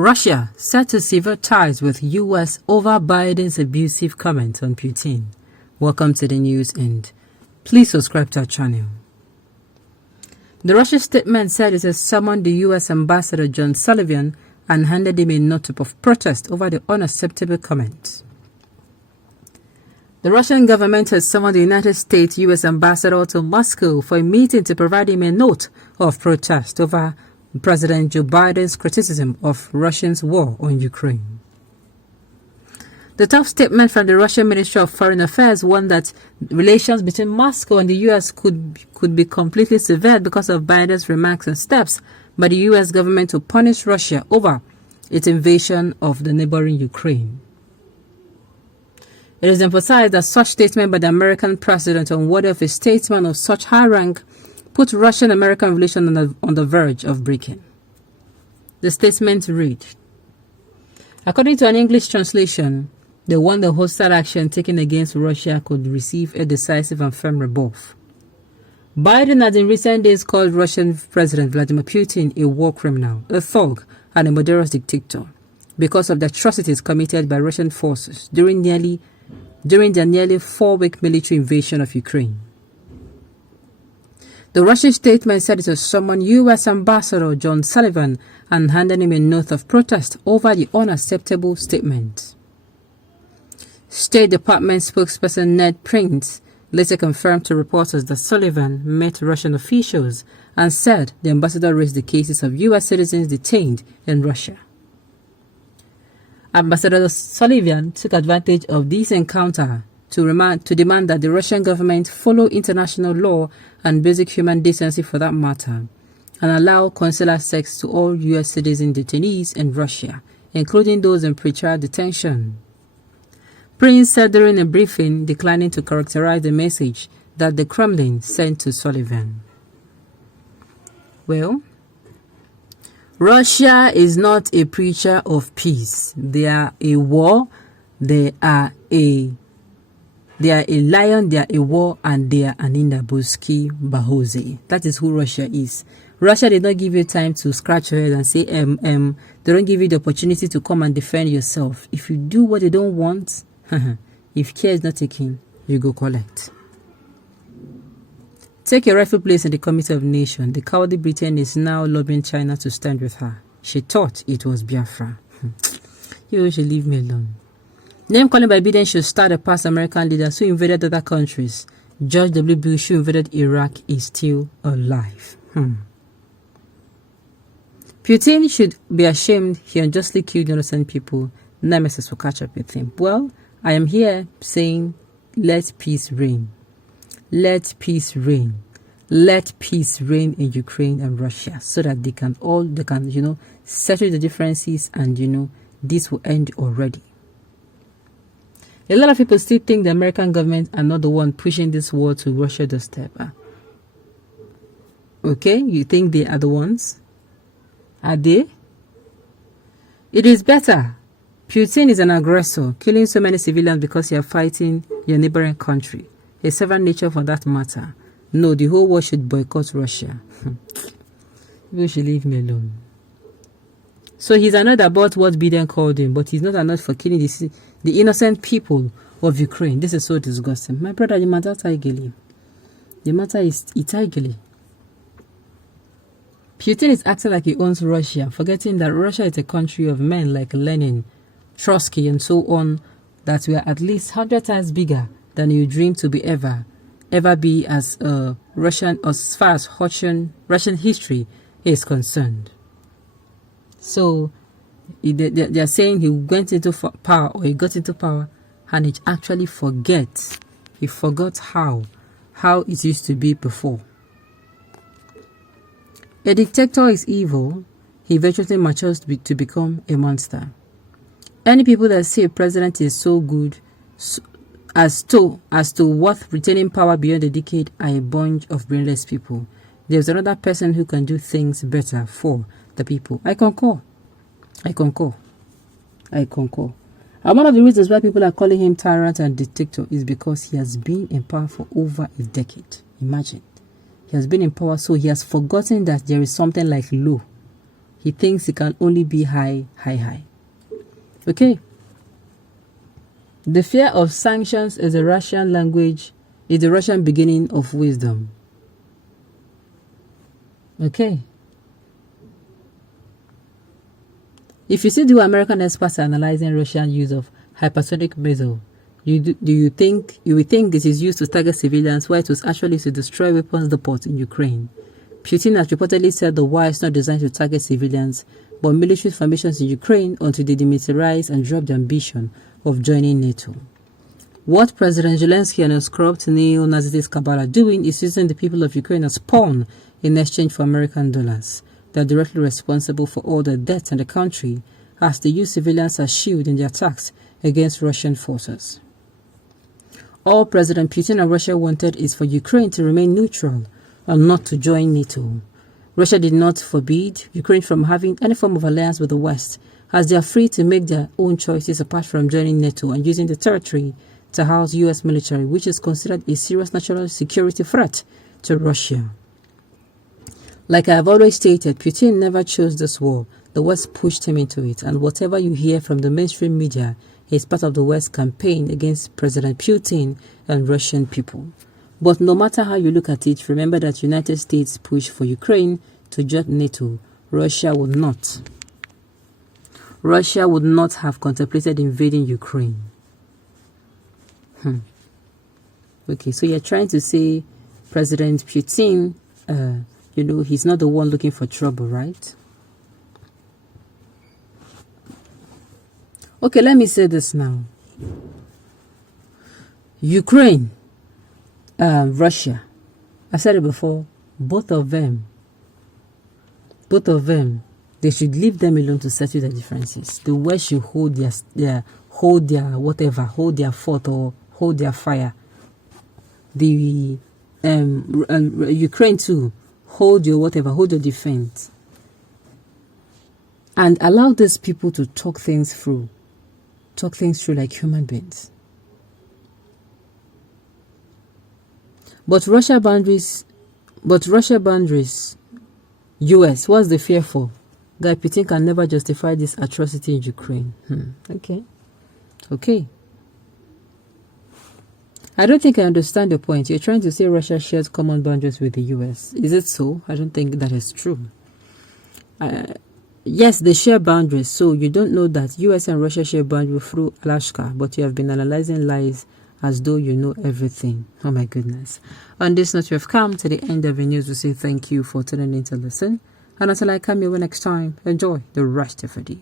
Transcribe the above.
Russia set to sever ties with U.S. over Biden's abusive comments on Putin. Welcome to the news and please subscribe to our channel. The Russian statement said it has summoned the U.S. Ambassador John Sullivan and handed him a note of protest over the unacceptable comments. The Russian government has summoned the United States U.S. Ambassador to Moscow for a meeting to provide him a note of protest over President Joe Biden's criticism of Russia's war on Ukraine. The top statement from the Russian Ministry of Foreign Affairs warned that relations between Moscow and the U.S. could be completely severed because of Biden's remarks and steps by the U.S. government to punish Russia over its invasion of the neighboring Ukraine. It is emphasized that such statement by the American president, unworthy of a statesman of such high rank, put Russian-American relations on the verge of breaking. The statement read, according to an English translation, they warned the hostile action taken against Russia could receive a decisive and firm rebuff. Biden has in recent days called Russian President Vladimir Putin a war criminal, a thug, and a murderous dictator because of the atrocities committed by Russian forces during their nearly 4-week military invasion of Ukraine. The Russian statement said it has summoned U.S. Ambassador John Sullivan and handed him a note of protest over the unacceptable statement. State Department spokesperson Ned Prince later confirmed to reporters that Sullivan met Russian officials and said the ambassador raised the cases of U.S. citizens detained in Russia. Ambassador Sullivan took advantage of this encounter to demand that the Russian government follow international law and basic human decency for that matter, and allow consular access to all U.S. citizen detainees in Russia, including those in pretrial detention. Prince said during a briefing, declining to characterize the message that the Kremlin sent to Sullivan. Well, Russia is not a preacher of peace. They are a war. They are a lion, they are a war, and they are an Indabuski Bahoze. That is who Russia is. Russia did not give you time to scratch your head and say, They don't give you the opportunity to come and defend yourself. If you do what they don't want, if care is not taken, you go collect. Take your rightful place in the Committee of Nations. The cowardly Britain is now lobbying China to stand with her. She thought it was Biafra. You should leave me alone. Name calling by Biden should start the past American leaders who invaded other countries. George W. Bush, who invaded Iraq, is still alive. Putin should be ashamed. He unjustly killed innocent people. Nemesis will catch up with him. Well, I am here saying, let peace reign. Let peace reign. Let peace reign in Ukraine and Russia so that they can settle the differences and, this will end already. A lot of people still think the American government are not the one pushing this war to Russia doorstep. Okay, you think they are the ones? Are they? It is better. Putin is an aggressor, killing so many civilians because you are fighting your neighboring country. A servant nature for that matter. No, the whole world should boycott Russia. You should leave me alone. So he's annoyed about what Biden called him, but he's not annoyed for killing the innocent people of Ukraine. This is so disgusting. My brother, the matter is Itaigeli. The matter is Itaigeli. Putin is acting like he owns Russia, forgetting that Russia is a country of men like Lenin, Trotsky, and so on, that we are at least 100 times bigger than you dream to be ever be as far as Russian history is concerned. So they are saying he went into power, or he got into power, and he actually forgot how it used to be before. A dictator is evil. He eventually matures to become a monster. Any people that say a president is so good as to worth retaining power beyond a decade are a bunch of brainless people. There's another person who can do things better for the people. I concur. And one of the reasons why people are calling him tyrant and dictator is because he has been in power for over a decade. Imagine. He has been in power, so he has forgotten that there is something like law. he thinks it can only be high. Okay. The fear of sanctions is the Russian language, is the Russian beginning of wisdom. Okay. If you see the American experts are analyzing Russian use of hypersonic missile, you will think it is used to target civilians, while it was actually to destroy weapons depots in Ukraine. Putin has reportedly said the war is not designed to target civilians, but military formations in Ukraine until they demilitarize and drop the ambition of joining NATO. What President Zelensky and his corrupt neo-Nazist cabal are doing is using the people of Ukraine as pawn in exchange for American dollars. They are directly responsible for all the deaths in the country, as they use civilians as shield in their attacks against Russian forces. All President Putin and Russia wanted is for Ukraine to remain neutral and not to join NATO. Russia did not forbid Ukraine from having any form of alliance with the West, as they are free to make their own choices apart from joining NATO and using the territory to house US military, which is considered a serious national security threat to Russia. Like I have always stated, Putin never chose this war. The West pushed him into it, and whatever you hear from the mainstream media is part of the West campaign against President Putin and Russian people. But no matter how you look at it, remember that United States pushed for Ukraine to join NATO. Russia would not. Russia would not have contemplated invading Ukraine. Okay, so you're trying to say President Putin, he's not the one looking for trouble, right? Okay, let me say this now. Ukraine, Russia, I said it before, both of them, they should leave them alone to settle their differences. The West should hold their fort or hold their fire. The Ukraine too, hold your defense. And allow these people to talk things through like human beings. But Russia boundaries, US, what's the fear for? That Putin can never justify this atrocity in Ukraine. Okay. I don't think I understand your point. You're trying to say Russia shares common boundaries with the US. Is it so? I don't think that is true. Yes, they share boundaries. So you don't know that US and Russia share boundaries through Alaska, but you have been analyzing lies as though you know everything. Oh my goodness. On this note, we have come to the end of the news. We say thank you for tuning in to listen. And until I come your way next time, enjoy the rest of the day.